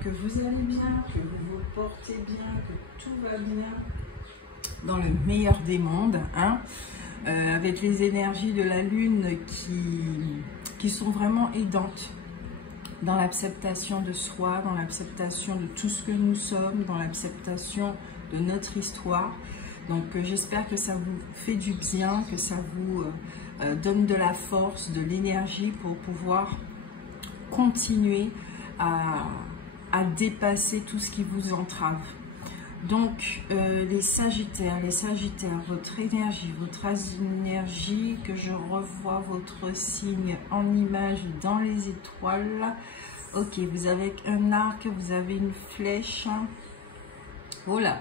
que vous allez bien, que vous vous portez bien, que tout va bien dans le meilleur des mondes, hein, avec les énergies de la Lune qui sont vraiment aidantes dans l'acceptation de soi, dans l'acceptation de tout ce que nous sommes, dans l'acceptation de notre histoire. Donc j'espère que ça vous fait du bien, que ça vous donne de la force, de l'énergie pour pouvoir continuer à dépasser tout ce qui vous entrave. Donc les Sagittaires, votre énergie, que je revois votre signe en image dans les étoiles. Ok, vous avez un arc, vous avez une flèche. Voilà.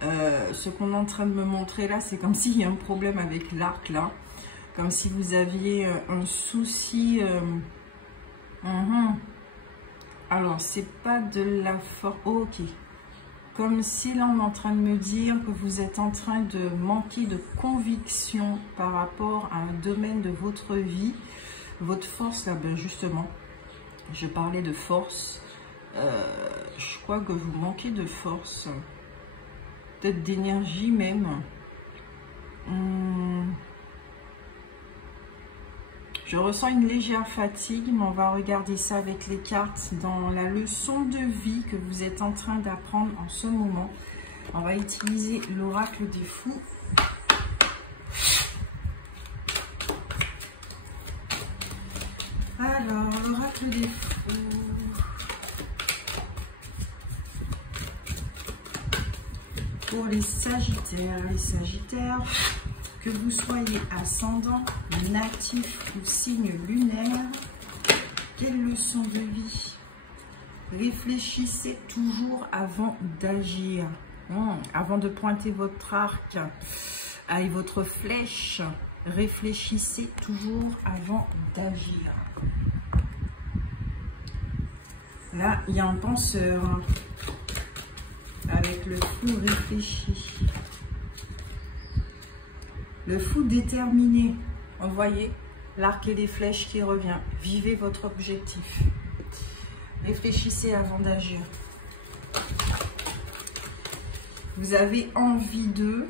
Ce qu'on est en train de me montrer là, c'est comme s'il y a un problème avec l'arc là. Comme si vous aviez un souci. Alors, c'est pas de la force. Oh, ok. Comme si là, on est en train de me dire que vous êtes en train de manquer de conviction par rapport à un domaine de votre vie. Votre force, là, ben justement, je parlais de force. Je crois que vous manquez de force. Peut-être d'énergie même. Je ressens une légère fatigue, mais on va regarder ça avec les cartes dans la leçon de vie que vous êtes en train d'apprendre en ce moment. On va utiliser l'oracle des fous. Alors, l'oracle des fous. Pour les Sagittaires, que vous soyez ascendant, natif ou signe lunaire, quelle leçon de vie? Réfléchissez toujours avant d'agir, avant de pointer votre arc avec votre flèche. Réfléchissez toujours avant d'agir. Là, il y a un penseur avec le fou réfléchi. Le fou déterminé, vous voyez, l'arc et les flèches qui revient. Vivez votre objectif. Réfléchissez avant d'agir. Vous avez envie d'eux,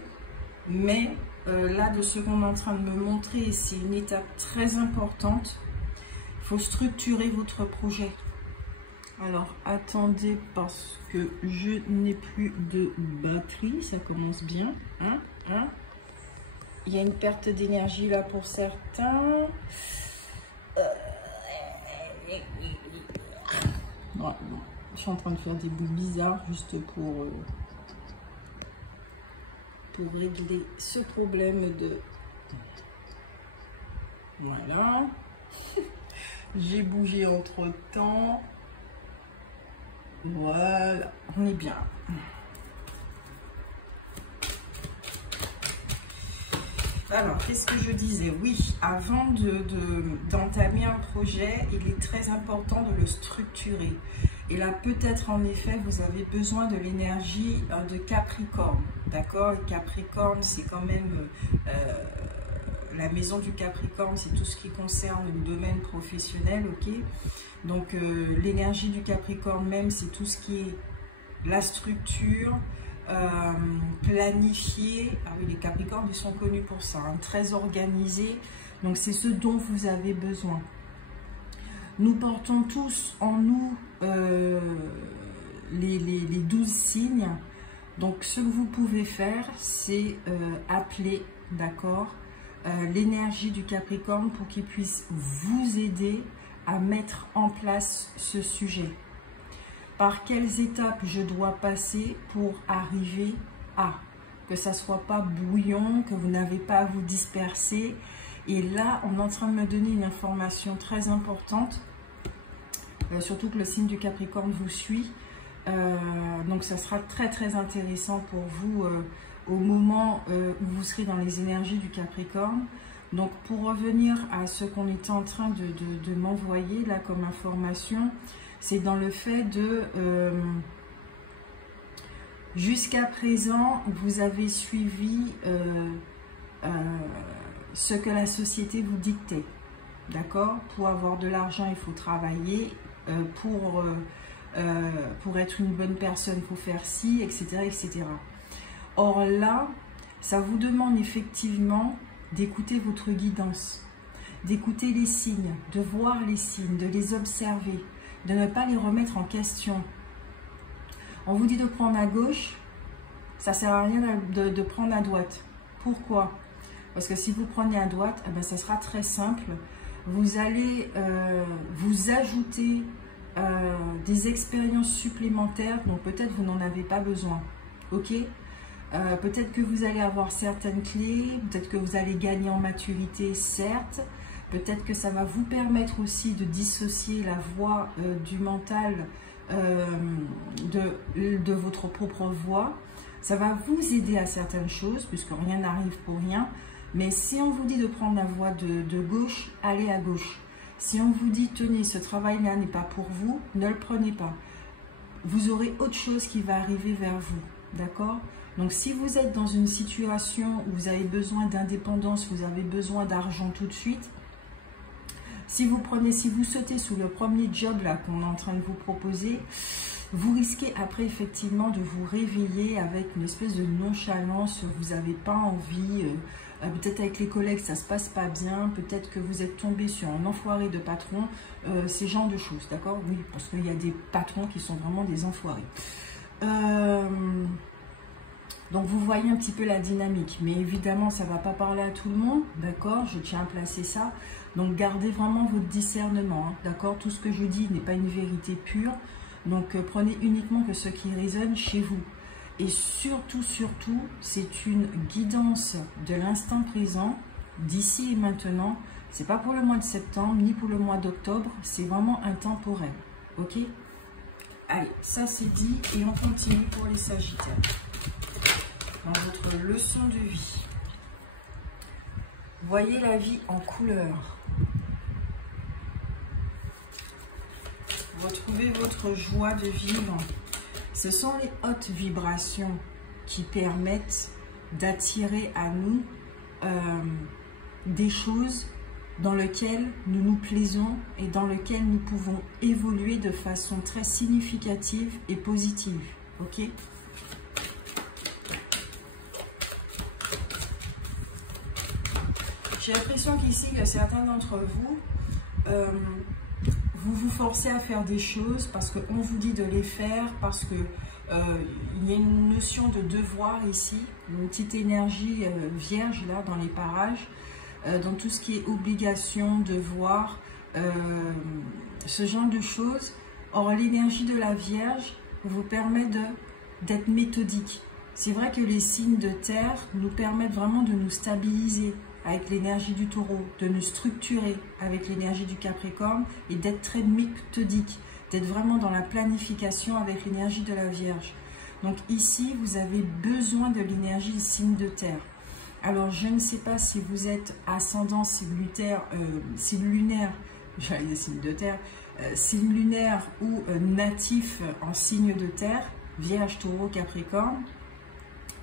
mais là, de ce qu'on est en train de me montrer, c'est une étape très importante. Il faut structurer votre projet. Alors, attendez parce que je n'ai plus de batterie. Ça commence bien. Il y a une perte d'énergie là pour certains. Ouais, je suis en train de faire des bouts bizarres juste pour régler ce problème de... Voilà. J'ai bougé entre temps. Voilà, on est bien. Alors, qu'est-ce que je disais? Oui, avant d'entamer un projet, il est très important de le structurer. Et là, peut-être en effet, vous avez besoin de l'énergie de Capricorne. D'accord? Capricorne, c'est quand même... la maison du Capricorne, c'est tout ce qui concerne le domaine professionnel, ok? Donc, l'énergie du Capricorne même, c'est tout ce qui est la structure, planifié. Ah oui, les Capricornes, ils sont connus pour ça, hein, très organisés. Donc, c'est ce dont vous avez besoin. Nous portons tous en nous les 12 signes. Donc, ce que vous pouvez faire, c'est appeler, d'accord, l'énergie du Capricorne pour qu'il puisse vous aider à mettre en place ce sujet. Par quelles étapes je dois passer pour arriver à, que ça ne soit pas bouillon, que vous n'avez pas à vous disperser. Et là, on est en train de me donner une information très importante, surtout que le signe du Capricorne vous suit. Donc, ça sera très, très intéressant pour vous au moment où vous serez dans les énergies du Capricorne. Donc, pour revenir à ce qu'on était en train de m'envoyer là comme information, c'est dans le fait de... jusqu'à présent, vous avez suivi ce que la société vous dictait. D'accord? Pour avoir de l'argent, il faut travailler. Pour pour être une bonne personne, il faut faire ci, etc., etc. Or là, ça vous demande effectivement d'écouter votre guidance, d'écouter les signes, de voir les signes, de les observer, de ne pas les remettre en question. On vous dit de prendre à gauche, ça ne sert à rien de prendre à droite. Pourquoi? Parce que si vous prenez à droite, eh ben, ça sera très simple. Vous allez vous ajouter des expériences supplémentaires, donc peut-être vous n'en avez pas besoin. Ok? Peut-être que vous allez avoir certaines clés, peut-être que vous allez gagner en maturité, certes. Peut-être que ça va vous permettre aussi de dissocier la voix du mental de votre propre voix. Ça va vous aider à certaines choses, puisque rien n'arrive pour rien. Mais si on vous dit de prendre la voie de gauche, allez à gauche. Si on vous dit, tenez, ce travail-là n'est pas pour vous, ne le prenez pas. Vous aurez autre chose qui va arriver vers vous, d'accord? Donc, si vous êtes dans une situation où vous avez besoin d'indépendance, vous avez besoin d'argent tout de suite, si vous sautez sous le premier job là qu'on est en train de vous proposer, vous risquez après effectivement de vous réveiller avec une espèce de nonchalance, vous n'avez pas envie, peut-être avec les collègues ça se passe pas bien, peut-être que vous êtes tombé sur un enfoiré de patron, ces genres de choses, d'accord? Oui, parce qu'il y a des patrons qui sont vraiment des enfoirés. Donc vous voyez un petit peu la dynamique, mais évidemment ça ne va pas parler à tout le monde, d'accord? Je tiens à placer ça. Donc gardez vraiment votre discernement, hein, d'accord? Tout ce que je dis n'est pas une vérité pure, donc prenez uniquement que ce qui résonne chez vous. Et surtout, surtout, c'est une guidance de l'instant présent, d'ici et maintenant. C'est pas pour le mois de septembre, ni pour le mois d'octobre, c'est vraiment intemporel, ok? Allez, ça c'est dit et on continue pour les Sagittaires. Dans votre leçon de vie, voyez la vie en couleur. Retrouvez votre joie de vivre. Ce sont les hautes vibrations qui permettent d'attirer à nous des choses dans lesquelles nous nous plaisons et dans lesquelles nous pouvons évoluer de façon très significative et positive. Ok ? J'ai l'impression qu'ici, il y a certains d'entre vous, vous vous forcez à faire des choses parce qu'on vous dit de les faire, parce que il y a une notion de devoir ici, une petite énergie vierge là dans les parages, dans tout ce qui est obligation, devoir, ce genre de choses. Or, l'énergie de la Vierge vous permet d'être méthodique. C'est vrai que les signes de terre nous permettent vraiment de nous stabiliser avec l'énergie du taureau, de nous structurer avec l'énergie du Capricorne et d'être très méthodique, d'être vraiment dans la planification avec l'énergie de la Vierge. Donc ici, vous avez besoin de l'énergie du signe de terre. Alors, je ne sais pas si vous êtes ascendant signe lunaire, j'allais dire signe de terre, signe lunaire ou natif en signe de terre, Vierge, Taureau, Capricorne,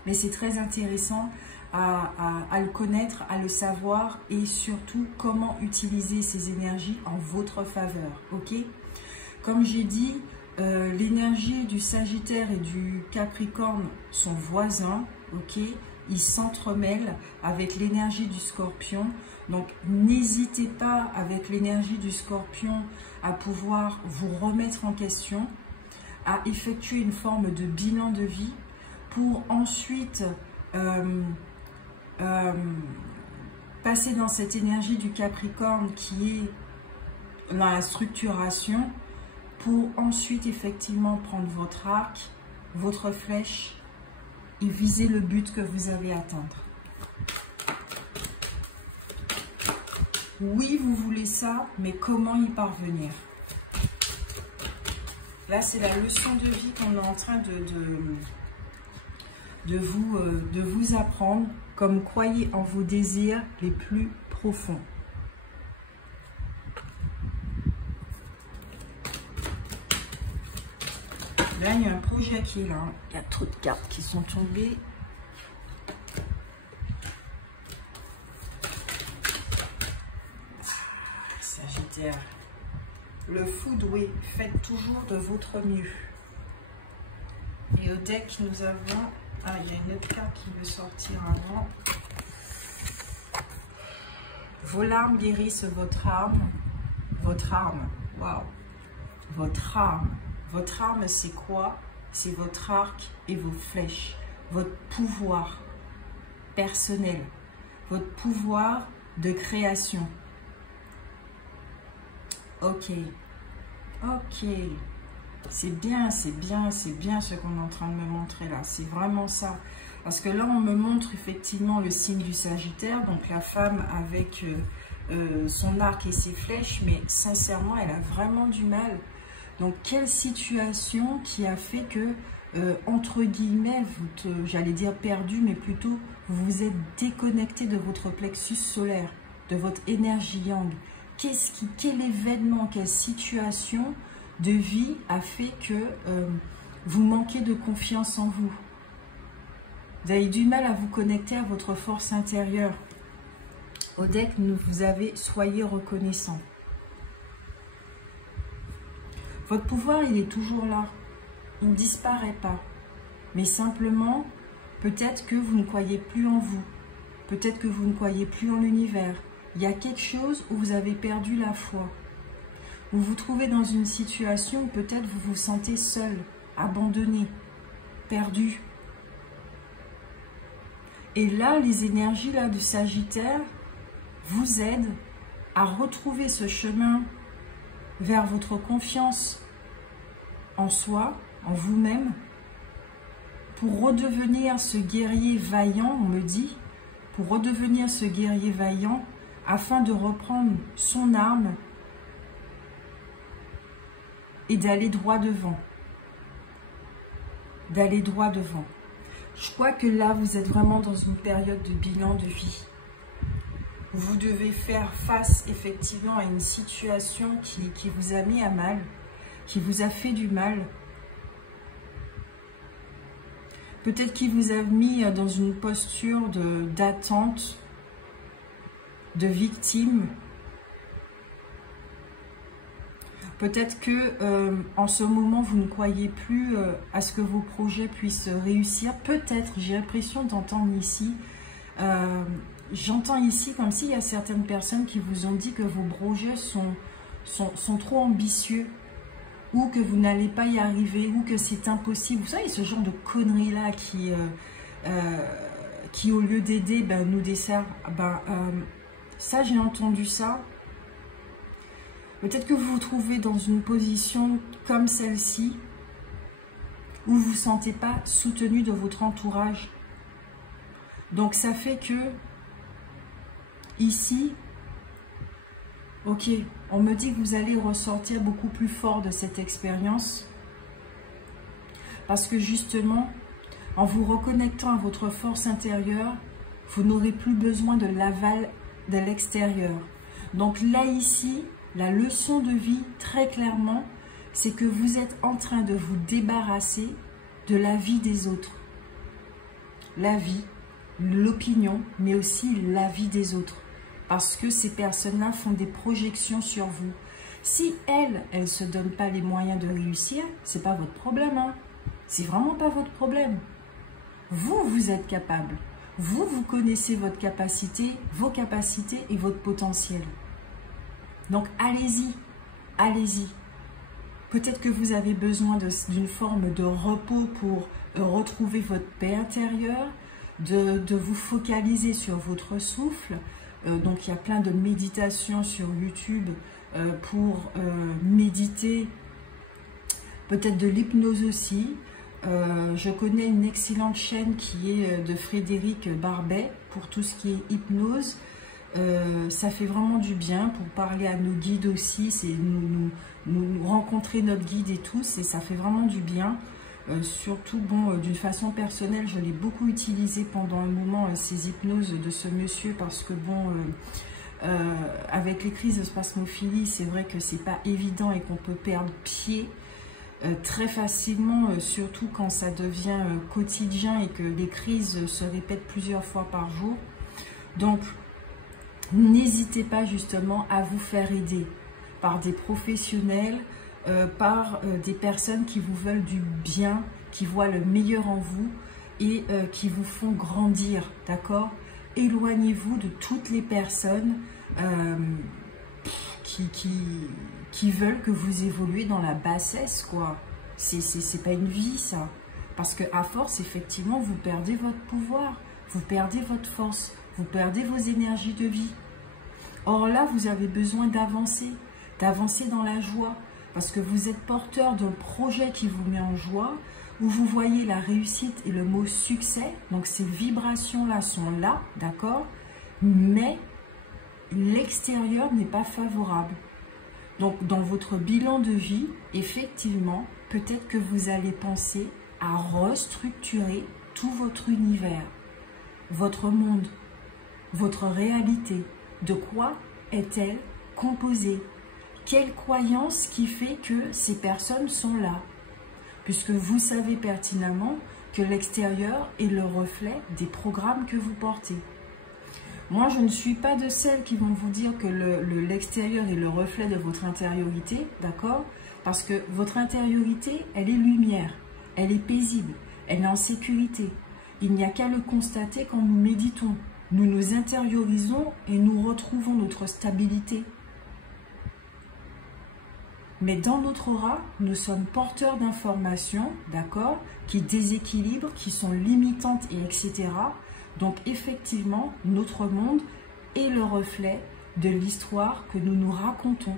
mais c'est très intéressant à le connaître, à le savoir et surtout comment utiliser ces énergies en votre faveur, ok? Comme j'ai dit, l'énergie du Sagittaire et du Capricorne sont voisins, ok? Ils s'entremêlent avec l'énergie du Scorpion. Donc, n'hésitez pas avec l'énergie du Scorpion à pouvoir vous remettre en question, à effectuer une forme de bilan de vie pour ensuite passer dans cette énergie du Capricorne qui est dans la structuration pour ensuite effectivement prendre votre arc, votre flèche et viser le but que vous avez à atteindre. Oui, vous voulez ça, mais comment y parvenir? Là, c'est la leçon de vie qu'on est en train de vous apprendre, comme croyez en vos désirs les plus profonds. Là, il y a un projet qui est là. Il y a trop de cartes qui sont tombées. Sagittaire. Le food, oui, faites toujours de votre mieux. Et au deck, nous avons... Ah, il y a une autre carte qui veut sortir avant. Vos larmes guérissent votre âme. Votre arme, waouh. Votre arme. Votre arme, c'est quoi? C'est votre arc et vos flèches. Votre pouvoir personnel. Votre pouvoir de création. Ok. Ok. C'est bien, c'est bien, c'est bien ce qu'on est en train de me montrer là. C'est vraiment ça. Parce que là, on me montre effectivement le signe du Sagittaire. Donc, la femme avec son arc et ses flèches. Mais sincèrement, elle a vraiment du mal. Donc, quelle situation qui a fait que, entre guillemets, j'allais dire perdu, mais plutôt, vous vous êtes déconnecté de votre plexus solaire, de votre énergie yang. Quel événement, quelle situation de vie a fait que vous manquez de confiance en vous? Vous avez du mal à vous connecter à votre force intérieure. Au deck, vous avez « Soyez reconnaissant ». Votre pouvoir, il est toujours là. Il ne disparaît pas. Mais simplement, peut-être que vous ne croyez plus en vous. Peut-être que vous ne croyez plus en l'univers. Il y a quelque chose où vous avez perdu la foi. Vous vous trouvez dans une situation où peut-être vous vous sentez seul, abandonné, perdu. Et là, les énergies là, du Sagittaire vous aident à retrouver ce chemin vers votre confiance en soi, en vous-même, pour redevenir ce guerrier vaillant, on me dit, pour redevenir ce guerrier vaillant, afin de reprendre son arme et d'aller droit devant. D'aller droit devant. Je crois que là, vous êtes vraiment dans une période de bilan de vie. Vous devez faire face effectivement à une situation qui vous a mis à mal, qui vous a fait du mal. Peut-être qu'il vous a mis dans une posture d'attente, de victime. Peut-être que en ce moment, vous ne croyez plus à ce que vos projets puissent réussir. Peut-être, j'ai l'impression d'entendre ici... J'entends ici comme s'il y a certaines personnes qui vous ont dit que vos projets sont trop ambitieux ou que vous n'allez pas y arriver ou que c'est impossible. Vous savez, ce genre de conneries-là qui au lieu d'aider, nous dessert. Ça, j'ai entendu ça. Peut-être que vous vous trouvez dans une position comme celle-ci où vous ne vous sentez pas soutenu de votre entourage. Donc, ça fait que ici, ok, on me dit que vous allez ressortir beaucoup plus fort de cette expérience parce que justement, en vous reconnectant à votre force intérieure, vous n'aurez plus besoin de l'aval de l'extérieur. Donc là, ici, la leçon de vie, très clairement, c'est que vous êtes en train de vous débarrasser de la vie des autres. La vie, l'opinion, mais aussi la vie des autres. Parce que ces personnes-là font des projections sur vous. Si elles ne se donnent pas les moyens de réussir, ce n'est pas votre problème. Hein. C'est vraiment pas votre problème. Vous, vous êtes capable. Vous, vous connaissez votre capacité, vos capacités et votre potentiel. Donc, allez-y. Allez-y. Peut-être que vous avez besoin d'une forme de repos pour retrouver votre paix intérieure, de vous focaliser sur votre souffle. Donc, il y a plein de méditations sur YouTube pour méditer. Peut-être de l'hypnose aussi. Je connais une excellente chaîne qui est de Frédéric Barbet pour tout ce qui est hypnose. Ça fait vraiment du bien pour parler à nos guides aussi. C'est nous rencontrer notre guide et tous. Et ça fait vraiment du bien. Surtout, bon, d'une façon personnelle, je l'ai beaucoup utilisé pendant un moment, ces hypnoses de ce monsieur, parce que, bon, avec les crises de spasmophilie, c'est vrai que c'est pas évident et qu'on peut perdre pied très facilement, surtout quand ça devient quotidien et que les crises se répètent plusieurs fois par jour. Donc, n'hésitez pas justement à vous faire aider. par des professionnels, par des personnes qui vous veulent du bien, qui voient le meilleur en vous et qui vous font grandir, d'accord? Éloignez-vous de toutes les personnes qui veulent que vous évoluez dans la bassesse, quoi. C'est pas une vie, ça. Parce qu'à force, effectivement, vous perdez votre pouvoir, vous perdez votre force, vous perdez vos énergies de vie. Or là, vous avez besoin d'avancer dans la joie, parce que vous êtes porteur d'un projet qui vous met en joie, où vous voyez la réussite et le mot succès. Donc ces vibrations-là sont là, d'accord? Mais l'extérieur n'est pas favorable. Donc dans votre bilan de vie, effectivement, peut-être que vous allez penser à restructurer tout votre univers, votre monde, votre réalité. De quoi est-elle composée? Quelle croyance qui fait que ces personnes sont là? Puisque vous savez pertinemment que l'extérieur est le reflet des programmes que vous portez. Moi, je ne suis pas de celles qui vont vous dire que l'extérieur est le reflet de votre intériorité, d'accord? Parce que votre intériorité, elle est lumière, elle est paisible, elle est en sécurité. Il n'y a qu'à le constater quand nous méditons. Nous nous intériorisons et nous retrouvons notre stabilité. Mais dans notre aura, nous sommes porteurs d'informations, d'accord, qui déséquilibrent, qui sont limitantes, et etc. Donc effectivement, notre monde est le reflet de l'histoire que nous nous racontons.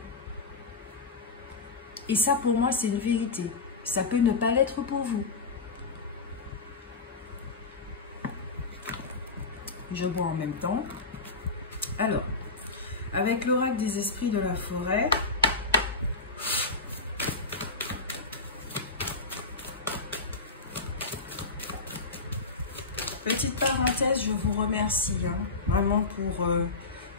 Et ça, pour moi, c'est une vérité. Ça peut ne pas l'être pour vous. Je bois en même temps. Alors, avec l'oracle des esprits de la forêt, petite parenthèse, je vous remercie vraiment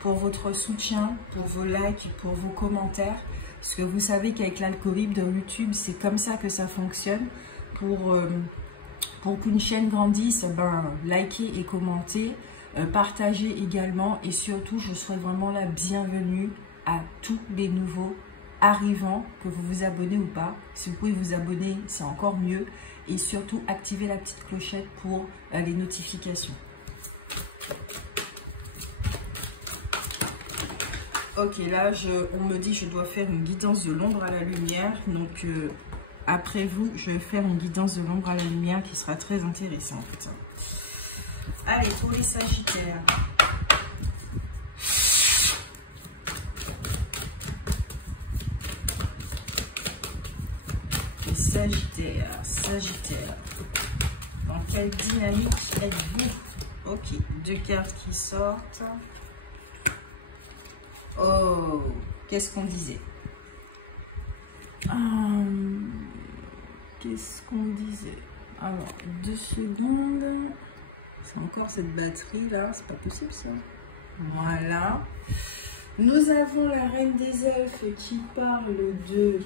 pour votre soutien, pour vos likes, pour vos commentaires. Parce que vous savez qu'avec l'algorithme de YouTube, c'est comme ça que ça fonctionne. Pour qu'une chaîne grandisse, likez et commentez, partagez également. Et surtout, je souhaite vraiment la bienvenue à tous les nouveaux arrivants, que vous vous abonnez ou pas. Si vous pouvez vous abonner, c'est encore mieux. Et surtout, activez la petite clochette pour les notifications. Ok, là, on me dit que je dois faire une guidance de l'ombre à la lumière. Donc, après vous, je vais faire une guidance de l'ombre à la lumière qui sera très intéressante. Allez, pour les Sagittaires. Sagittaire. Dans quelle dynamique êtes-vous? Ok, deux cartes qui sortent. Oh, qu'est-ce qu'on disait? Qu'est-ce qu'on disait? Alors, 2 secondes. C'est encore cette batterie là, c'est pas possible ça. Voilà. Nous avons la reine des elfes qui parle de...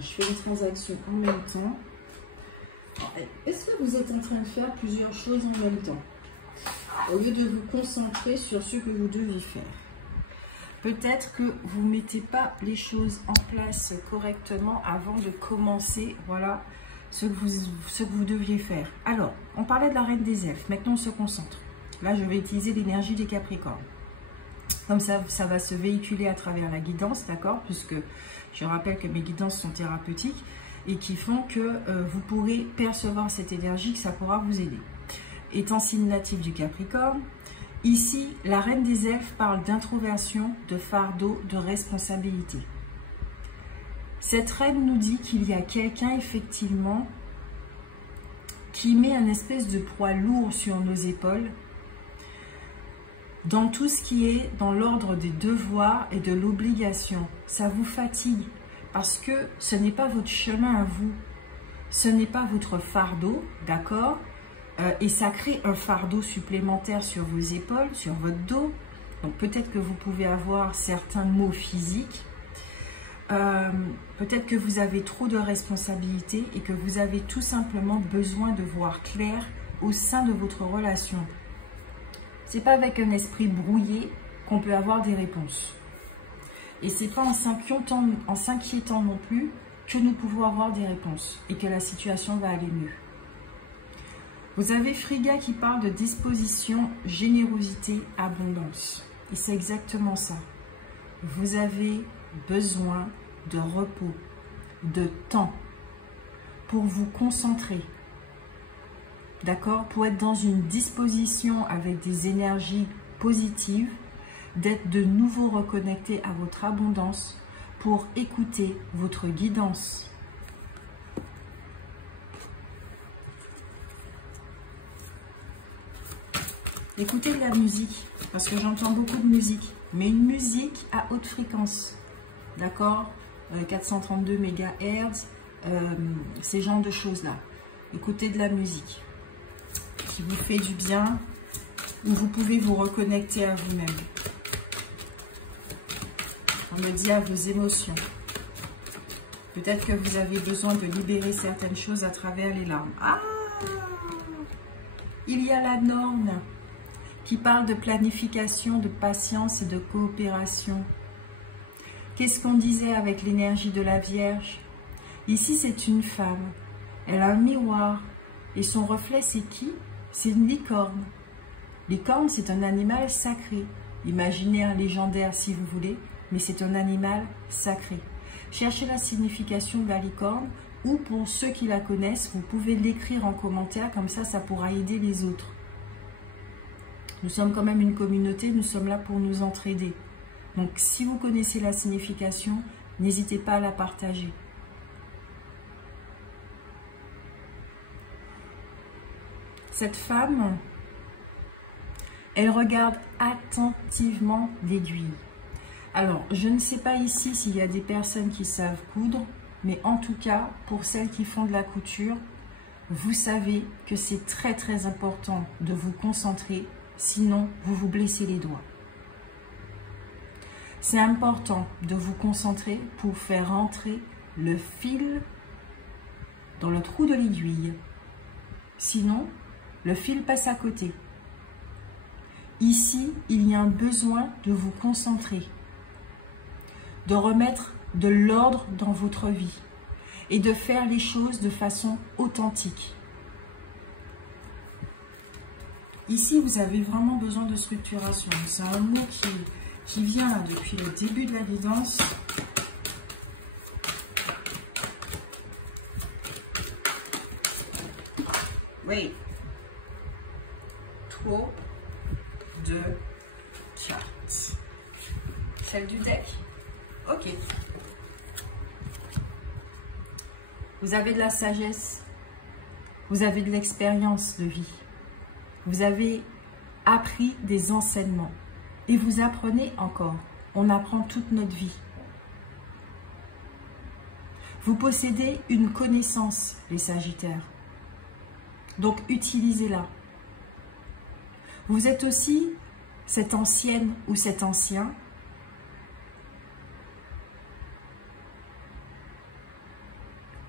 Je fais une transaction en même temps. Est-ce que vous êtes en train de faire plusieurs choses en même temps? Au lieu de vous concentrer sur ce que vous devez faire. Peut-être que vous ne mettez pas les choses en place correctement avant de commencer, voilà, ce que vous deviez faire. Alors, on parlait de la reine des elfes. Maintenant, on se concentre. Là, je vais utiliser l'énergie des Capricornes. Comme ça, ça va se véhiculer à travers la guidance, d'accord? Puisque je rappelle que mes guidances sont thérapeutiques et qui font que vous pourrez percevoir cette énergie, que ça pourra vous aider. Étant signe natif du Capricorne, ici, la reine des elfes parle d'introversion, de fardeau, de responsabilité. Cette reine nous dit qu'il y a quelqu'un, effectivement, qui met un espèce de poids lourd sur nos épaules, dans tout ce qui est dans l'ordre des devoirs et de l'obligation. Ça vous fatigue parce que ce n'est pas votre chemin à vous, ce n'est pas votre fardeau, d'accord? Et ça crée un fardeau supplémentaire sur vos épaules, sur votre dos. Donc peut-être que vous pouvez avoir certains maux physiques, peut-être que vous avez trop de responsabilités et que vous avez tout simplement besoin de voir clair au sein de votre relation. C'est pas avec un esprit brouillé qu'on peut avoir des réponses. Et c'est pas en s'inquiétant non plus que nous pouvons avoir des réponses et que la situation va aller mieux. Vous avez Frigga qui parle de disposition, générosité, abondance. Et c'est exactement ça. Vous avez besoin de repos, de temps pour vous concentrer. D'accord? Pour être dans une disposition avec des énergies positives, d'être de nouveau reconnecté à votre abondance pour écouter votre guidance. Écoutez de la musique, parce que j'entends beaucoup de musique, mais une musique à haute fréquence, d'accord, 432 MHz, ces genres de choses-là. Écoutez de la musique qui vous fait du bien, où vous pouvez vous reconnecter à vous-même. On me dit à vos émotions. Peut-être que vous avez besoin de libérer certaines choses à travers les larmes. Ah! Il y a la norme qui parle de planification, de patience et de coopération. Qu'est-ce qu'on disait avec l'énergie de la Vierge? Ici, c'est une femme. Elle a un miroir. Et son reflet, c'est qui? C'est une licorne. Licorne, c'est un animal sacré. Imaginaire, légendaire, si vous voulez. Mais c'est un animal sacré. Cherchez la signification de la licorne. Ou pour ceux qui la connaissent, vous pouvez l'écrire en commentaire. Comme ça, ça pourra aider les autres. Nous sommes quand même une communauté, nous sommes là pour nous entraider. Donc, si vous connaissez la signification, n'hésitez pas à la partager. Cette femme, elle regarde attentivement l'aiguille. Alors, je ne sais pas ici s'il y a des personnes qui savent coudre, mais en tout cas, pour celles qui font de la couture, vous savez que c'est très très important de vous concentrer. Sinon, vous vous blessez les doigts. C'est important de vous concentrer pour faire rentrer le fil dans le trou de l'aiguille. Sinon, le fil passe à côté. Ici, il y a un besoin de vous concentrer, de remettre de l'ordre dans votre vie et de faire les choses de façon authentique. Ici, vous avez vraiment besoin de structuration. C'est un mot qui vient là depuis le début de la guidance. Oui. Trop de cartes. Celle du deck. Ok. Vous avez de la sagesse. Vous avez de l'expérience de vie. Vous avez appris des enseignements et vous apprenez encore. On apprend toute notre vie. Vous possédez une connaissance, les Sagittaires. Donc, utilisez-la. Vous êtes aussi cette ancienne ou cet ancien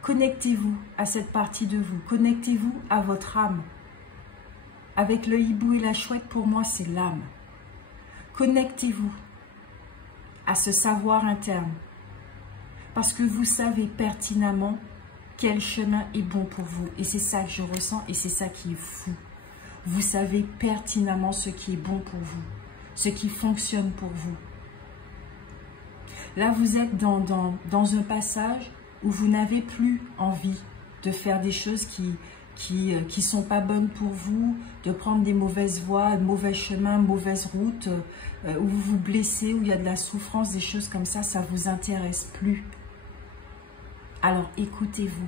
connectez-vous à cette partie de vous. Connectez-vous à votre âme. Avec le hibou et la chouette, pour moi, c'est l'âme. Connectez-vous à ce savoir interne. Parce que vous savez pertinemment quel chemin est bon pour vous. Et c'est ça que je ressens et c'est ça qui est fou. Vous savez pertinemment ce qui est bon pour vous. Ce qui fonctionne pour vous. Là, vous êtes dans un passage où vous n'avez plus envie de faire des choses qui sont pas bonnes pour vous, de prendre des mauvaises voies, mauvais chemins, mauvaises routes, où vous vous blessez, où il y a de la souffrance, des choses comme ça, ça vous intéresse plus. Alors écoutez-vous.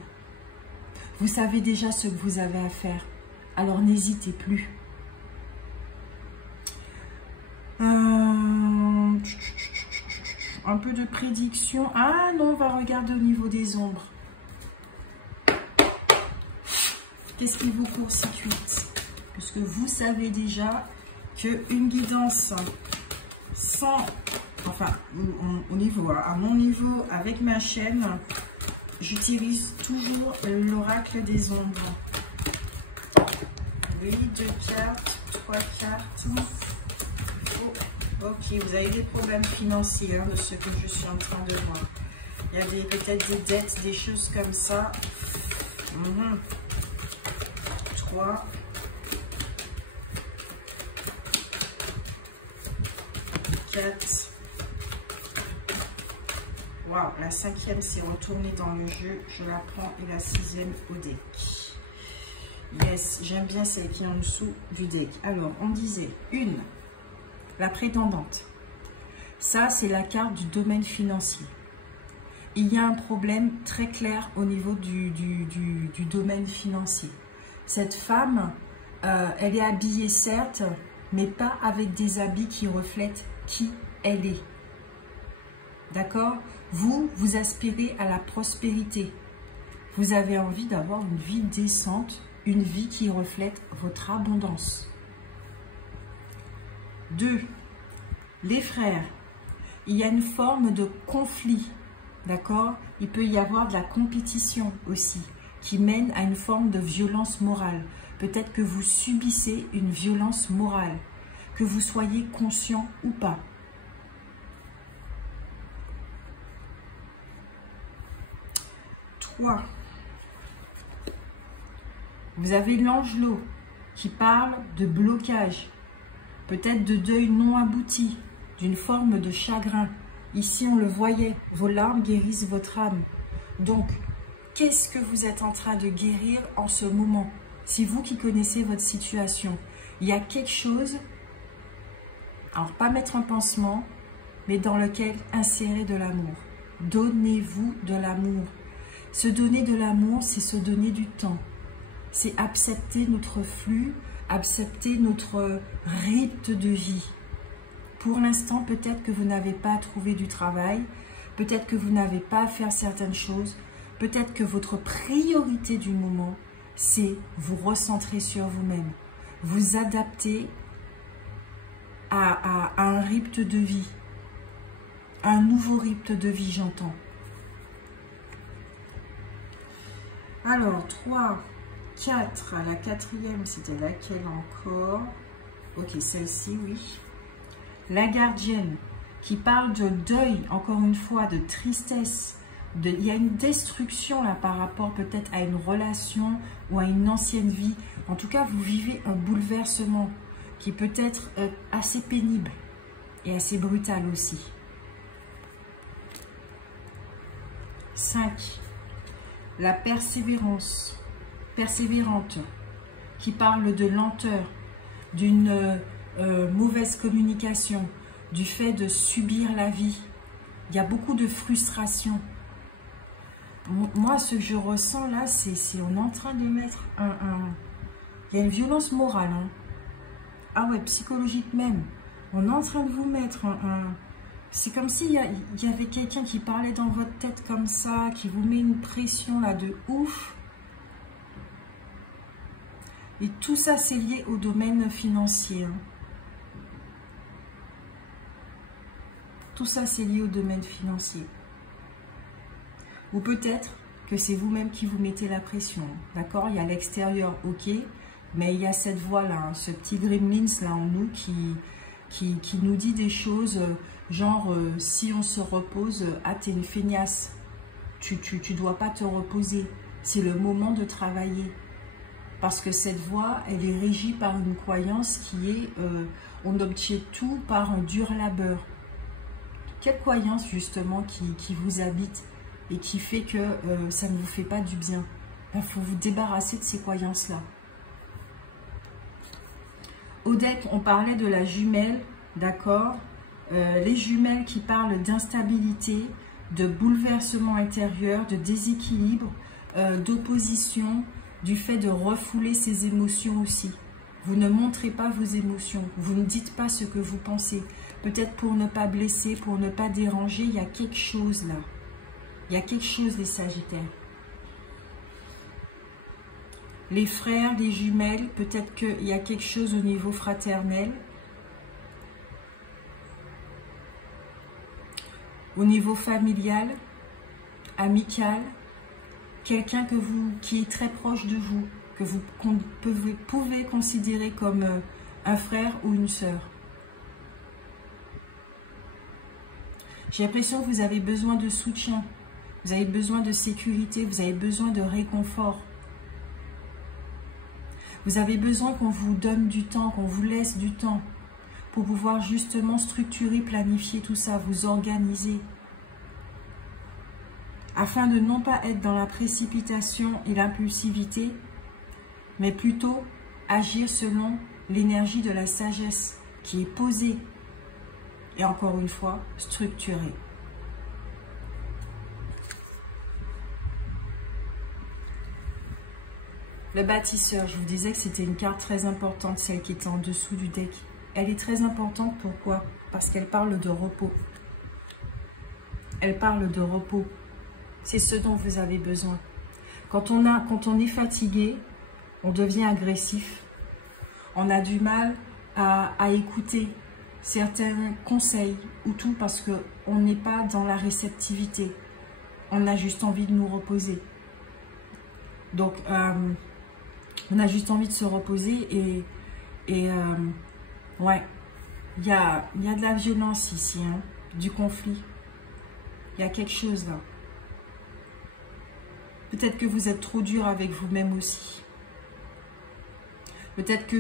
Vous savez déjà ce que vous avez à faire. Alors n'hésitez plus. Un peu de prédiction. Ah non, on va regarder au niveau des ombres. Qu'est-ce qui vous court-circuite? Parce que vous savez déjà qu'une guidance sans... Enfin, au niveau, à mon niveau, avec ma chaîne, j'utilise toujours l'oracle des ombres. Oui, 2 cartes, 3 cartes. Il faut Ok, vous avez des problèmes financiers, hein, de ce que je suis en train de voir. Il y a peut-être des dettes, des choses comme ça. 3. 4. Waouh, la 5e s'est retournée dans le jeu. Je la prends et la 6e au deck. Yes, j'aime bien celle qui est en dessous du deck. Alors, on disait 1, la prétendante. Ça, c'est la carte du domaine financier. Il y a un problème très clair au niveau du domaine financier. Cette femme, elle est habillée certes, mais pas avec des habits qui reflètent qui elle est. D'accord? Vous aspirez à la prospérité. Vous avez envie d'avoir une vie décente, une vie qui reflète votre abondance. 2. Les frères. Il y a une forme de conflit. D'accord? Il peut y avoir de la compétition aussi, qui mène à une forme de violence morale. Peut-être que vous subissez une violence morale, que vous soyez conscient ou pas. 3. Vous avez l'angelot qui parle de blocage, peut-être de deuil non abouti, d'une forme de chagrin. Ici, on le voyait, vos larmes guérissent votre âme. Donc, qu'est-ce que vous êtes en train de guérir en ce moment? C'est vous qui connaissez votre situation. Il y a quelque chose, alors pas mettre un pansement, mais dans lequel insérer de l'amour. Donnez-vous de l'amour. Se donner de l'amour, c'est se donner du temps. C'est accepter notre flux, accepter notre rythme de vie. Pour l'instant, peut-être que vous n'avez pas trouvé du travail, peut-être que vous n'avez pas à faire certaines choses, peut-être que votre priorité du moment, c'est vous recentrer sur vous-même, vous adapter à un rythme de vie, un nouveau rythme de vie, j'entends. Alors, 3, 4, la 4e, c'était laquelle encore? Ok, celle-ci, oui. La gardienne, qui parle de deuil, encore une fois, de tristesse. Il y a une destruction là par rapport peut-être à une relation ou à une ancienne vie. En tout cas, vous vivez un bouleversement qui peut être assez pénible et assez brutal aussi. 5. La persévérance, persévérante, qui parle de lenteur, d'une mauvaise communication, du fait de subir la vie. Il y a beaucoup de frustration. Moi, ce que je ressens là, c'est on est en train de mettre il y a une violence morale. Hein. Ah ouais, psychologique même. On est en train de vous mettre c'est comme s'il y avait quelqu'un qui parlait dans votre tête comme ça, qui vous met une pression là de ouf. Et tout ça, c'est lié au domaine financier. Hein. Tout ça, c'est lié au domaine financier. Ou peut-être que c'est vous-même qui vous mettez la pression. D'accord? Il y a l'extérieur, ok. Mais il y a cette voix-là, hein, ce petit gremlins là en nous qui nous dit des choses genre si on se repose, ah t'es une feignasse. Tu dois pas te reposer. C'est le moment de travailler. Parce que cette voix, elle est régie par une croyance qui est on obtient tout par un dur labeur. Quelle croyance justement qui vous habite et qui fait que ça ne vous fait pas du bien? Il faut vous débarrasser de ces croyances-là. Au deck, on parlait de la jumelle, d'accord? Les jumelles qui parlent d'instabilité, de bouleversement intérieur, de déséquilibre, d'opposition, du fait de refouler ses émotions aussi. Vous ne montrez pas vos émotions, vous ne dites pas ce que vous pensez. Peut-être pour ne pas blesser, pour ne pas déranger, il y a quelque chose là. Il y a quelque chose, les Sagittaires. Les frères, les jumelles, peut-être qu'il y a quelque chose au niveau fraternel. Au niveau familial, amical. Quelqu'un qui est très proche de vous, que vous pouvez considérer comme un frère ou une sœur. J'ai l'impression que vous avez besoin de soutien. Vous avez besoin de sécurité. Vous avez besoin de réconfort. Vous avez besoin qu'on vous donne du temps, qu'on vous laisse du temps pour pouvoir justement structurer, planifier tout ça, vous organiser. Afin de non pas être dans la précipitation et l'impulsivité, mais plutôt agir selon l'énergie de la sagesse qui est posée et encore une fois structurée. Le bâtisseur, je vous disais que c'était une carte très importante, celle qui est en dessous du deck. Elle est très importante, pourquoi? Parce qu'elle parle de repos. Elle parle de repos. C'est ce dont vous avez besoin. Quand on est fatigué, on devient agressif. On a du mal à écouter certains conseils ou tout parce qu'on n'est pas dans la réceptivité. On a juste envie de nous reposer. Donc, on a juste envie de se reposer ouais, il y a de la violence ici, hein, du conflit. Il y a quelque chose là. Peut-être que vous êtes trop dur avec vous-même aussi. Peut-être que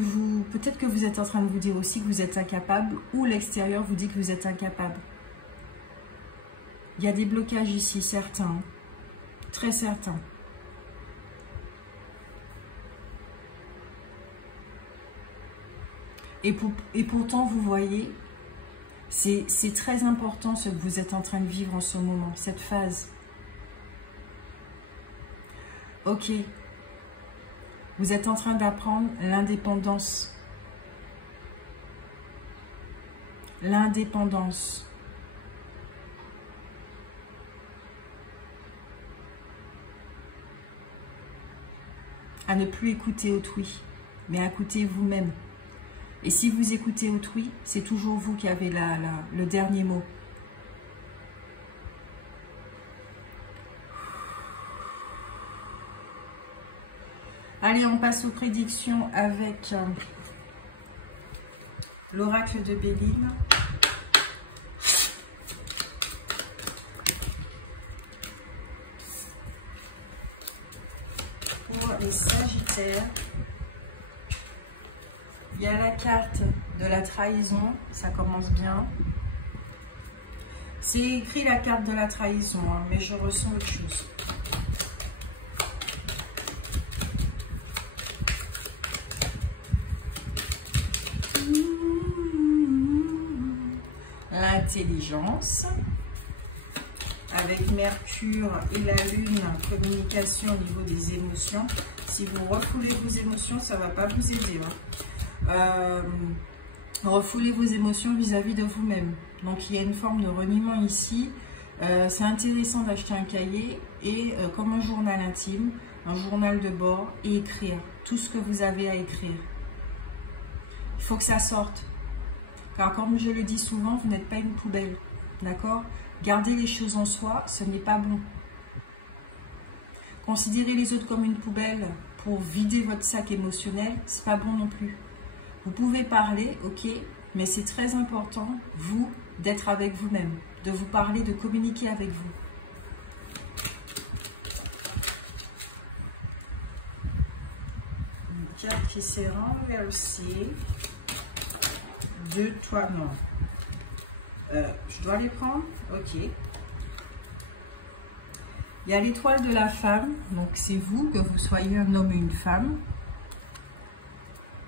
vous êtes en train de vous dire aussi que vous êtes incapable ou l'extérieur vous dit que vous êtes incapable. Il y a des blocages ici, certains, très certains. Et pourtant, vous voyez, c'est très important ce que vous êtes en train de vivre en ce moment, cette phase. Ok. Vous êtes en train d'apprendre l'indépendance. L'indépendance. À ne plus écouter autrui, mais à écouter vous-même. Et si vous écoutez autrui, c'est toujours vous qui avez le dernier mot. Allez, on passe aux prédictions avec l'oracle de Béline. Pour les Sagittaires. Il y a la carte de la trahison, ça commence bien. C'est écrit la carte de la trahison, hein, mais je ressens autre chose. L'intelligence, avec Mercure et la Lune, communication au niveau des émotions. Si vous refoulez vos émotions, ça ne va pas vous aider. Refoulez vos émotions vis-à-vis de vous-même. Donc il y a une forme de reniement ici. C'est intéressant d'acheter un cahier et comme un journal intime, un journal de bord et écrire tout ce que vous avez à écrire. Il faut que ça sorte. Car comme je le dis souvent, vous n'êtes pas une poubelle. D'accord? Garder les choses en soi, ce n'est pas bon. Considérer les autres comme une poubelle pour vider votre sac émotionnel, c'est pas bon non plus. Vous pouvez parler, ok, mais c'est très important, vous, d'être avec vous-même, de vous parler, de communiquer avec vous. Une carte qui s'est renversée. Deux toits noirs. Je dois les prendre? Ok. Il y a l'étoile de la femme, donc c'est vous, que vous soyez un homme ou une femme.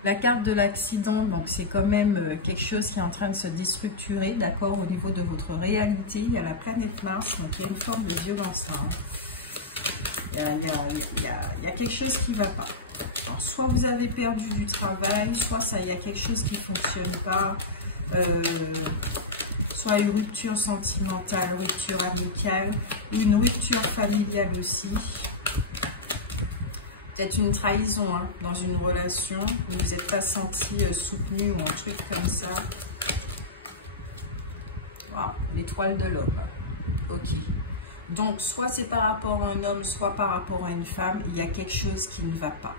La carte de l'accident, donc c'est quand même quelque chose qui est en train de se déstructurer, d'accord, au niveau de votre réalité. Il y a la planète Mars, donc il y a une forme de violence là. Il y a quelque chose qui ne va pas. Alors, soit vous avez perdu du travail, soit il y a quelque chose qui ne fonctionne pas, soit une rupture sentimentale, rupture amicale, une rupture familiale aussi. Peut-être une trahison hein, dans une relation, vous ne vous êtes pas senti soutenu ou un truc comme ça. Wow, l'étoile de l'homme. Ok. Donc, soit c'est par rapport à un homme, soit par rapport à une femme, il y a quelque chose qui ne va pas.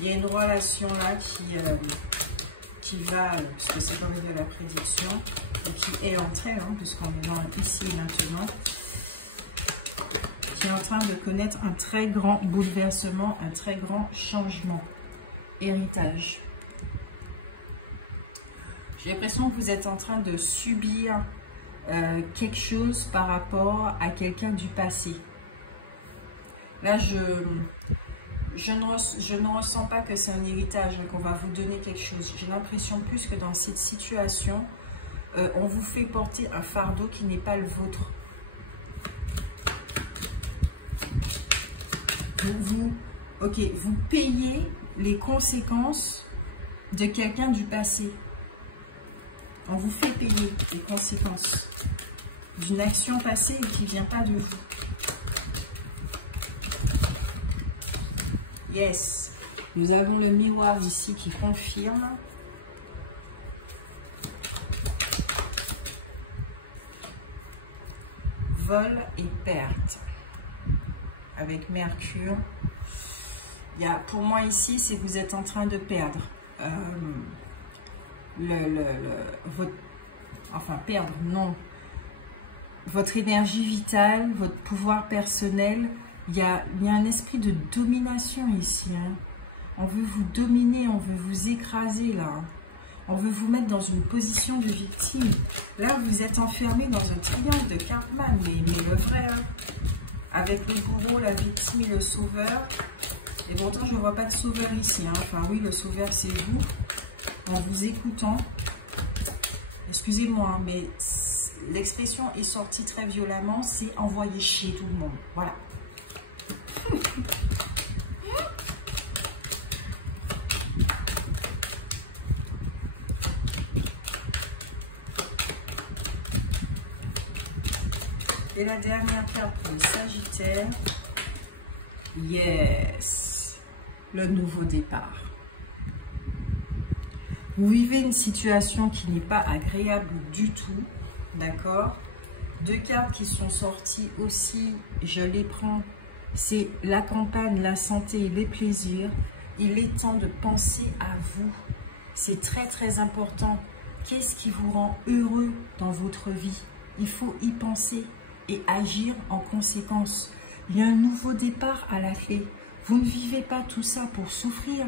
Il y a une relation là qui va, parce que c'est comme de la prédiction, et qui est entrée, hein, puisqu'on est dans ici et maintenant, qui est en train de connaître un très grand bouleversement, un très grand changement. Héritage. J'ai l'impression que vous êtes en train de subir quelque chose par rapport à quelqu'un du passé. Là, je ne ressens pas que c'est un héritage, qu'on va vous donner quelque chose. J'ai l'impression plus que dans cette situation, on vous fait porter un fardeau qui n'est pas le vôtre. Vous payez les conséquences de quelqu'un du passé. On vous fait payer les conséquences d'une action passée et qui ne vient pas de vous. Yes. Nous avons le miroir ici qui confirme. Vol et perte. Avec Mercure. Il y a, pour moi ici, c'est que vous êtes en train de perdre. Perdre, non. Votre énergie vitale, votre pouvoir personnel, il y a un esprit de domination ici. Hein. On veut vous dominer, on veut vous écraser là. Hein. On veut vous mettre dans une position de victime. Là, vous êtes enfermé dans un triangle de Cartman, mais le vrai. Hein. Avec le bourreau, la victime et le sauveur. Et pourtant, je ne vois pas de sauveur ici. Hein. Enfin oui, le sauveur, c'est vous. En vous écoutant. Excusez-moi, hein, mais l'expression est sortie très violemment. C'est envoyer chier tout le monde. Voilà. Et la dernière carte pour le Sagittaire. Yes. Le nouveau départ. Vous vivez une situation qui n'est pas agréable du tout. D'accord? Deux cartes qui sont sorties aussi, je les prends. C'est la campagne, la santé et les plaisirs. Il est temps de penser à vous. C'est très très important. Qu'est-ce qui vous rend heureux dans votre vie? Il faut y penser et agir en conséquence. Il y a un nouveau départ à la clé. Vous ne vivez pas tout ça pour souffrir.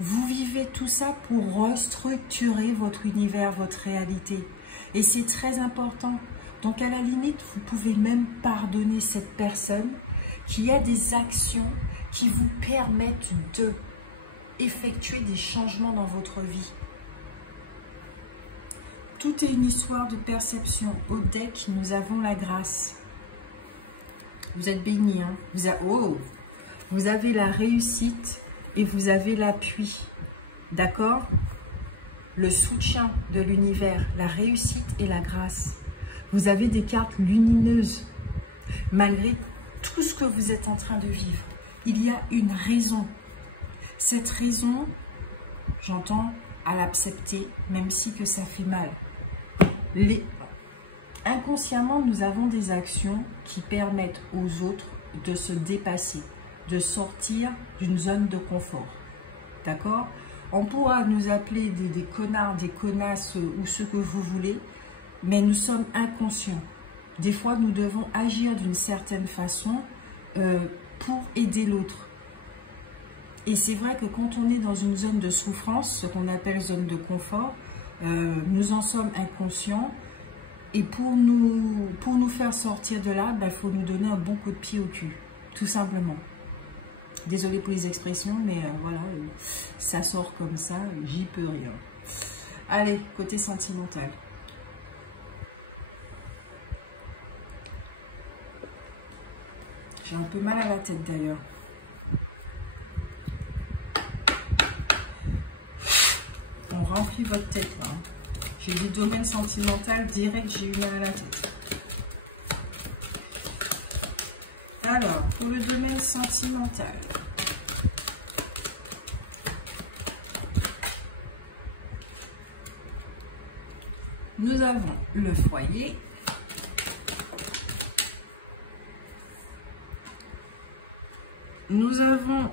Vous vivez tout ça pour restructurer votre univers, votre réalité. Et c'est très important. Donc à la limite, vous pouvez même pardonner cette personne qui a des actions qui vous permettent de effectuer des changements dans votre vie. Tout est une histoire de perception. Au deck, nous avons la grâce. Vous êtes bénis. Hein? Vous avez la réussite et vous avez l'appui. D'accord? Le soutien de l'univers, la réussite et la grâce. Vous avez des cartes lumineuses. Malgré tout ce que vous êtes en train de vivre, il y a une raison. Cette raison, j'entends à l'accepter, même si que ça fait mal. Inconsciemment, nous avons des actions qui permettent aux autres de se dépasser, de sortir d'une zone de confort. D'accord? On pourra nous appeler des connards, des connasses ou ce que vous voulez, mais nous sommes inconscients. Des fois, nous devons agir d'une certaine façon pour aider l'autre. Et c'est vrai que quand on est dans une zone de souffrance, ce qu'on appelle zone de confort, nous en sommes inconscients. Et pour nous faire sortir de là, il faut nous donner un bon coup de pied au cul, tout simplement. Désolée pour les expressions, mais voilà, ça sort comme ça, j'y peux rien. Allez, côté sentimental. J'ai un peu mal à la tête d'ailleurs. On remplit votre tête là. J'ai du domaine sentimental direct, j'ai eu mal à la tête. Alors, pour le domaine sentimental, nous avons le foyer, nous avons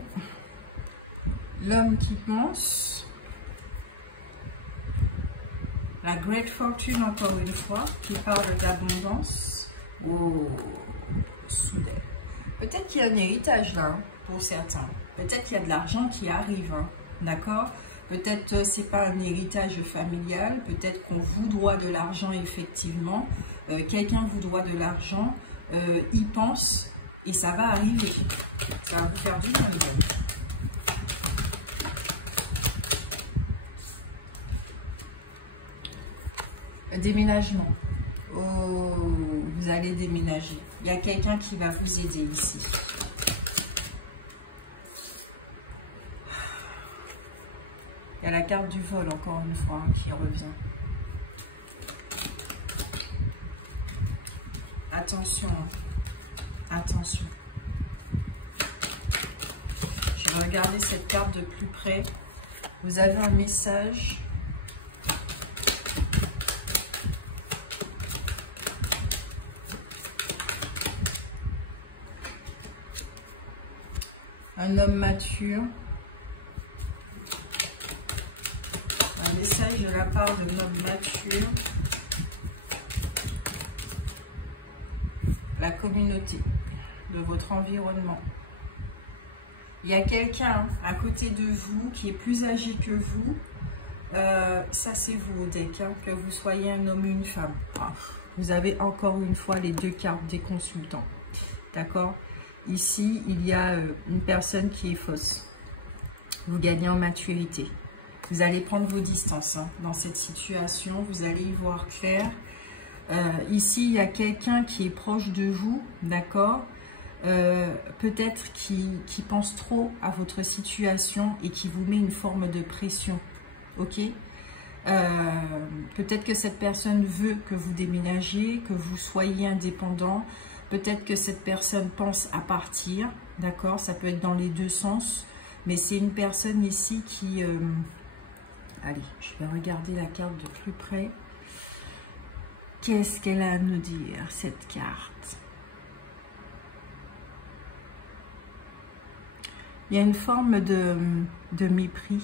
L'homme qui pense. La Great Fortune, encore une fois, qui parle d'abondance. Oh, soudain. Peut-être qu'il y a un héritage là, hein, pour certains. Peut-être qu'il y a de l'argent qui arrive, hein, d'accord? Peut-être c'est pas un héritage familial, peut-être qu'on vous doit de l'argent effectivement, quelqu'un vous doit de l'argent, il pense et ça va arriver, ça va vous faire du bien. Déménagement, oh, vous allez déménager, il y a quelqu'un qui va vous aider ici. Il y a la carte du vol, encore une fois, hein, qui revient. Attention, attention. Je vais regarder cette carte de plus près. Vous avez un message. Un homme mature. Un message de la part de l'homme mature. La communauté de votre environnement. Il y a quelqu'un à côté de vous qui est plus âgé que vous. Ça, c'est vous au deck, hein, que vous soyez un homme ou une femme. Ah, vous avez encore une fois les deux cartes des consultants. D'accord? Ici, il y a une personne qui est fausse. Vous gagnez en maturité. Vous allez prendre vos distances, hein, dans cette situation. Vous allez y voir clair. Ici, il y a quelqu'un qui est proche de vous, d'accord? Peut-être qui pense trop à votre situation et qui vous met une forme de pression, ok? Peut-être que cette personne veut que vous déménagiez, que vous soyez indépendant. Peut-être que cette personne pense à partir, d'accord? Ça peut être dans les deux sens, mais c'est une personne ici qui... Allez, je vais regarder la carte de plus près. Qu'est-ce qu'elle a à nous dire, cette carte? Il y a une forme de mépris.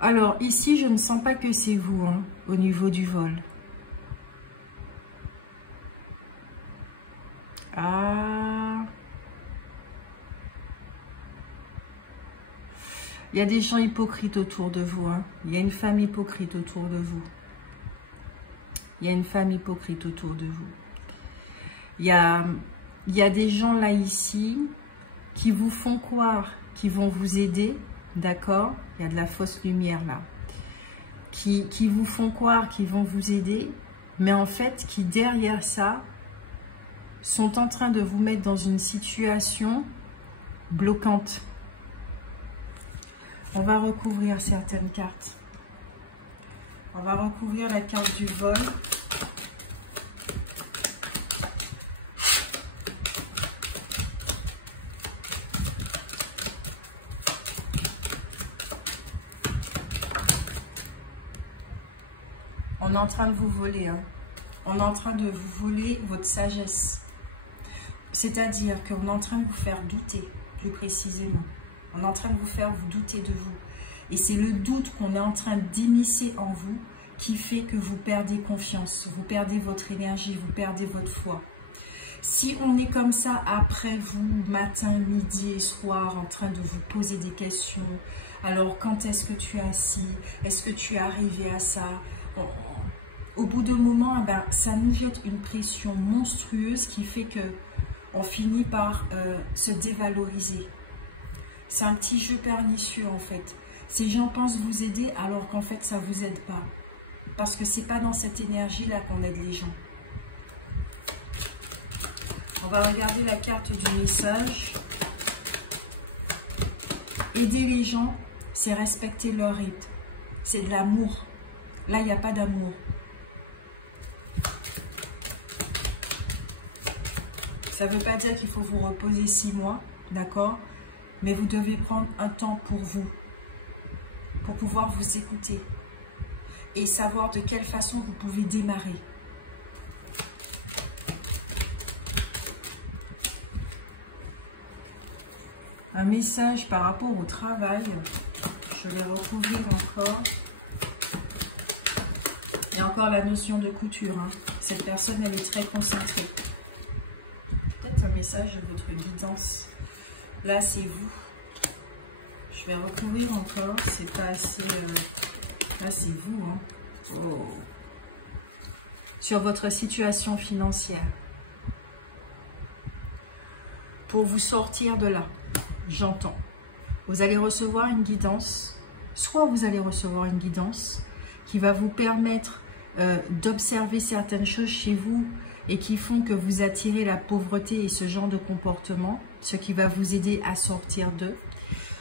Alors, ici, je ne sens pas que c'est vous, hein, au niveau du vol. Ah. Il y a des gens hypocrites autour de vous. Hein. Il y a une femme hypocrite autour de vous. Il y a une femme hypocrite autour de vous. Il y a des gens là, ici, qui vous font croire qu'ils vont vous aider. D'accord? Il y a de la fausse lumière là. Qui vous font croire qu'ils vont vous aider. Mais en fait, qui derrière ça, sont en train de vous mettre dans une situation bloquante. On va recouvrir certaines cartes. On va recouvrir la carte du vol. On est en train de vous voler. Hein. On est en train de vous voler votre sagesse. C'est-à-dire qu'on est en train de vous faire douter, plus précisément. On est en train de vous faire vous douter de vous. Et c'est le doute qu'on est en train d'immiscer en vous qui fait que vous perdez confiance, vous perdez votre énergie, vous perdez votre foi. Si on est comme ça après vous, matin, midi et soir, en train de vous poser des questions, alors quand est-ce que tu es assis? Est-ce que tu es arrivé à ça? Au bout d'un moment, ben, ça nous jette une pression monstrueuse qui fait que on finit par se dévaloriser. C'est un petit jeu pernicieux en fait. Ces gens pensent vous aider alors qu'en fait ça ne vous aide pas. Parce que ce n'est pas dans cette énergie-là qu'on aide les gens. On va regarder la carte du message. Aider les gens, c'est respecter leur rythme. C'est de l'amour. Là, il n'y a pas d'amour. Ça ne veut pas dire qu'il faut vous reposer 6 mois, d'accord? Mais vous devez prendre un temps pour vous, pour pouvoir vous écouter et savoir de quelle façon vous pouvez démarrer. Un message par rapport au travail. Je vais recouvrir encore. Il y a encore la notion de couture. Hein. Cette personne, elle est très concentrée. Peut-être un message de votre guidance. Là, c'est vous. Je vais recouvrir encore. C'est pas assez... Là, c'est vous. Hein. Oh. Sur votre situation financière. Pour vous sortir de là, j'entends. Vous allez recevoir une guidance. Soit vous allez recevoir une guidance qui va vous permettre d'observer certaines choses chez vous et qui font que vous attirez la pauvreté et ce genre de comportement, ce qui va vous aider à sortir d'eux.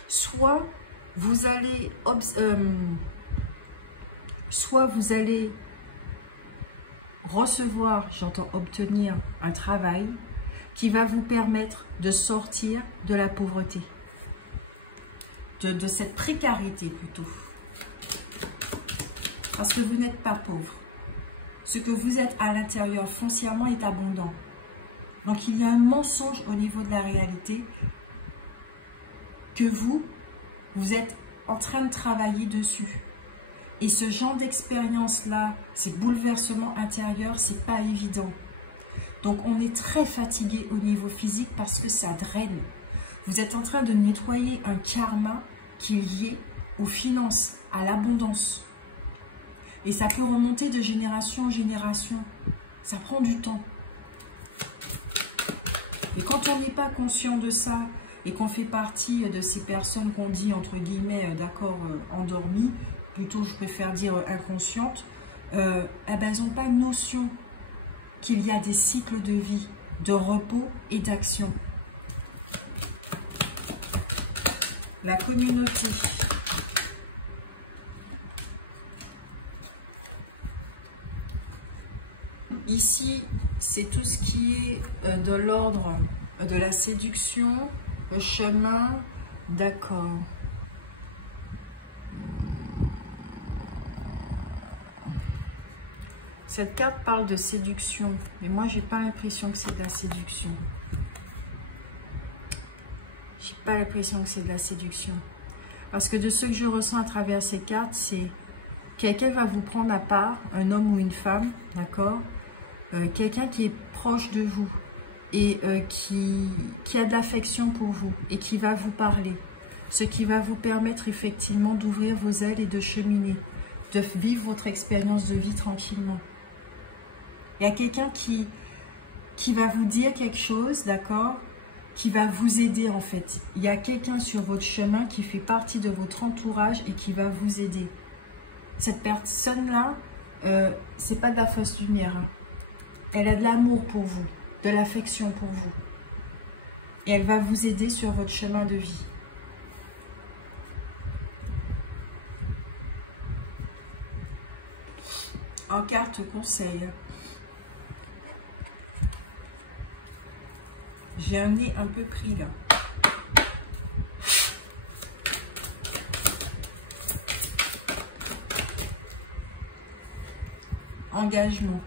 Soit vous allez recevoir, j'entends obtenir un travail qui va vous permettre de sortir de la pauvreté, de cette précarité plutôt. Parce que vous n'êtes pas pauvre. Ce que vous êtes à l'intérieur foncièrement est abondant. Donc il y a un mensonge au niveau de la réalité que vous êtes en train de travailler dessus. Et ce genre d'expérience-là, ces bouleversements intérieurs, c'est pas évident. Donc on est très fatigué au niveau physique parce que ça draine. Vous êtes en train de nettoyer un karma qui est lié aux finances, à l'abondance. Et ça peut remonter de génération en génération. Ça prend du temps. Et quand on n'est pas conscient de ça, et qu'on fait partie de ces personnes qu'on dit, entre guillemets, d'accord, endormies, plutôt je préfère dire inconscientes, elles n'ont pas notion qu'il y a des cycles de vie, de repos et d'action. La communauté. Ici, c'est tout ce qui est de l'ordre de la séduction, le chemin, d'accord. Cette carte parle de séduction, mais moi, j'ai pas l'impression que c'est de la séduction. J'ai pas l'impression que c'est de la séduction. Parce que de ce que je ressens à travers ces cartes, c'est quelqu'un va vous prendre à part, un homme ou une femme, d'accord, quelqu'un qui est proche de vous et qui a de l'affection pour vous et qui va vous parler. Ce qui va vous permettre effectivement d'ouvrir vos ailes et de cheminer, de vivre votre expérience de vie tranquillement. Il y a quelqu'un qui va vous dire quelque chose, d'accord, qui va vous aider en fait. Il y a quelqu'un sur votre chemin qui fait partie de votre entourage et qui va vous aider. Cette personne-là, c'est pas de la fausse lumière. Hein. Elle a de l'amour pour vous, de l'affection pour vous. Et elle va vous aider sur votre chemin de vie. En carte conseil. J'ai un nez un peu pris là. Engagement.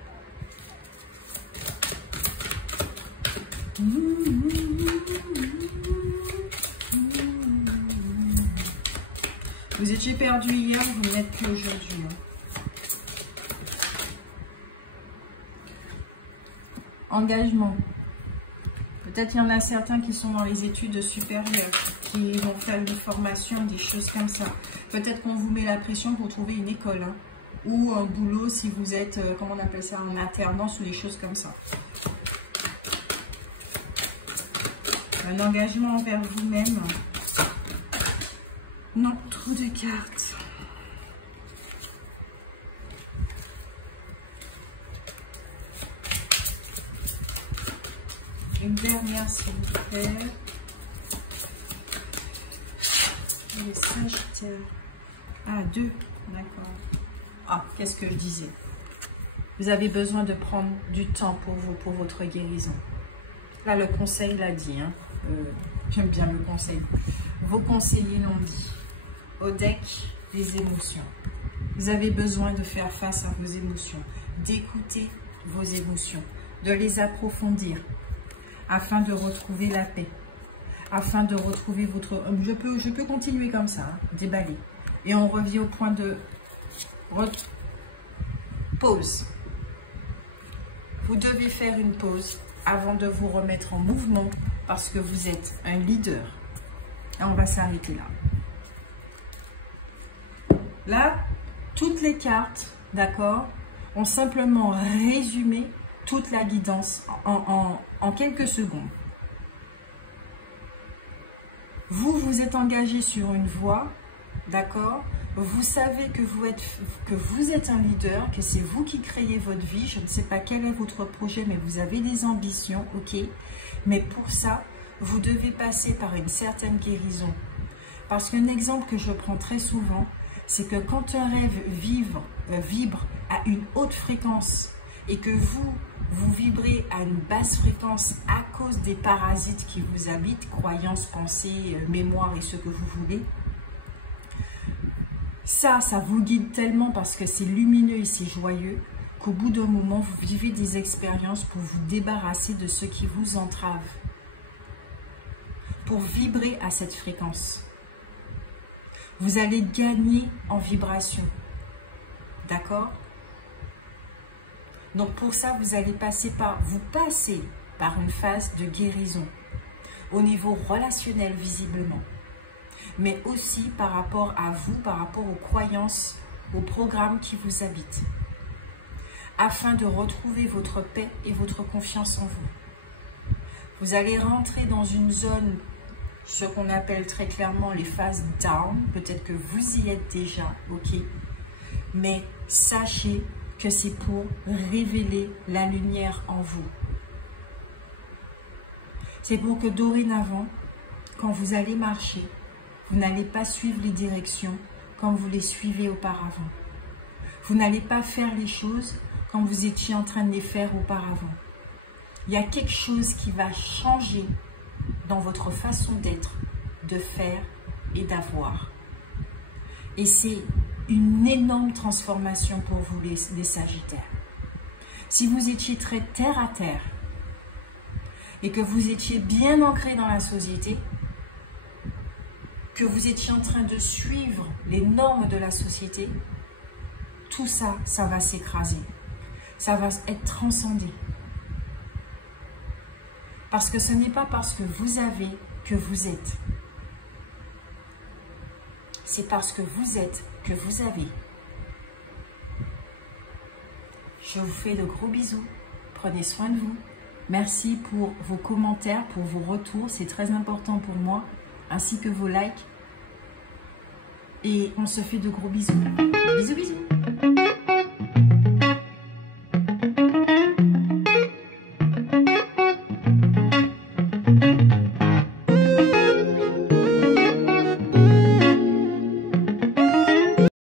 Vous étiez perdu hier, vous n'êtes plus aujourd'hui. Engagement. Peut-être qu'il y en a certains qui sont dans les études supérieures, qui vont faire une formation, des choses comme ça. Peut-être qu'on vous met la pression pour trouver une école, hein, ou un boulot si vous êtes, comment on appelle ça, en alternance ou des choses comme ça. Un engagement envers vous-même. Non, trop de cartes. Une dernière, s'il vous plaît. Les Sagittaires. Ah, 2. D'accord. Ah, qu'est-ce que je disais? Vous avez besoin de prendre du temps pour vous, pour votre guérison. Là, le conseil l'a dit. Hein. J'aime bien le conseil. Vos conseillers l'ont dit. Au deck, les émotions. Vous avez besoin de faire face à vos émotions, d'écouter vos émotions, de les approfondir, afin de retrouver la paix, afin de retrouver votre... Je peux continuer comme ça, hein, déballer. Et on revient au point de pause. Vous devez faire une pause avant de vous remettre en mouvement parce que vous êtes un leader. Et on va s'arrêter là. Là, toutes les cartes, d'accord, ont simplement résumé toute la guidance en quelques secondes. Vous êtes engagé sur une voie, d'accord? Vous savez que vous êtes un leader, que c'est vous qui créez votre vie. Je ne sais pas quel est votre projet, mais vous avez des ambitions, ok? Mais pour ça, vous devez passer par une certaine guérison. Parce qu'un exemple que je prends très souvent, c'est que quand un rêve vibre à une haute fréquence et que vous vibrez à une basse fréquence à cause des parasites qui vous habitent, croyances, pensées, mémoire et ce que vous voulez, ça vous guide tellement parce que c'est lumineux et c'est joyeux qu'au bout d'un moment, vous vivez des expériences pour vous débarrasser de ce qui vous entrave, pour vibrer à cette fréquence. Vous allez gagner en vibration, d'accord? Donc pour ça, vous allez passer par une phase de guérison au niveau relationnel visiblement, mais aussi par rapport à vous, par rapport aux croyances, aux programmes qui vous habitent, afin de retrouver votre paix et votre confiance en vous. Vous allez rentrer dans une zone, ce qu'on appelle très clairement les phases down, peut-être que vous y êtes déjà, ok, mais sachez que c'est pour révéler la lumière en vous. C'est pour que dorénavant, quand vous allez marcher, vous n'allez pas suivre les directions comme vous les suivez auparavant. Vous n'allez pas faire les choses comme vous étiez en train de les faire auparavant. Il y a quelque chose qui va changer dans votre façon d'être, de faire et d'avoir. Et c'est une énorme transformation pour vous les Sagittaires. Si vous étiez très terre à terre et que vous étiez bien ancré dans la société, que vous étiez en train de suivre les normes de la société, tout ça, ça va s'écraser. Ça va être transcendé. Parce que ce n'est pas parce que vous avez que vous êtes. C'est parce que vous êtes que vous avez. Je vous fais de gros bisous. Prenez soin de vous. Merci pour vos commentaires, pour vos retours. C'est très important pour moi. Ainsi que vos likes. Et on se fait de gros bisous. Bisous, bisous.